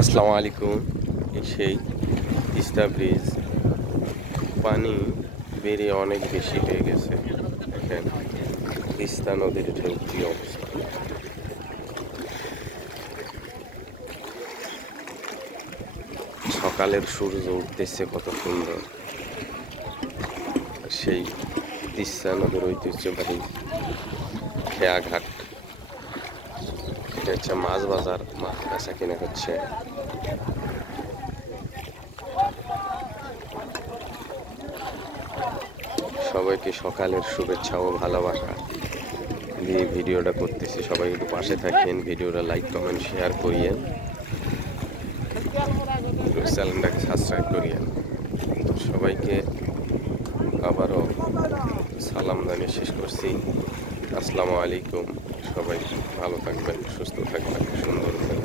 আসসালামু আলাইকুম। সেই তিস্তা ব্রিজ পানি বেড়ে অনেক বেশি হয়ে গেছে। দেখেন, তিস্তা নদীর ঢেউ অবস্থা। সকালের সূর্য উঠতেছে কত সুন্দর। সেই তিস্তা নদীর ঐতিহ্যবাহী খেয়াঘাট। এটা হচ্ছে মাছ বাজার। মাছ বেচা কিনা হচ্ছে। সবাইকে সকালের শুভেচ্ছা ও ভালোবাসা। দিয়ে ভিডিওটা করতেছি। সবাই একটু পাশে থাকেন। ভিডিওটা লাইক কমেন্ট শেয়ার করিয়েন। চ্যানেলটাকে সাবস্ক্রাইব করিয়েন। সবাইকে আবারও সালাম জানিয়ে শেষ করছি। আসসালামু আলাইকুম। সবাই ভালো থাকবেন সুস্থ থাকবেন সুন্দর থাকবেন।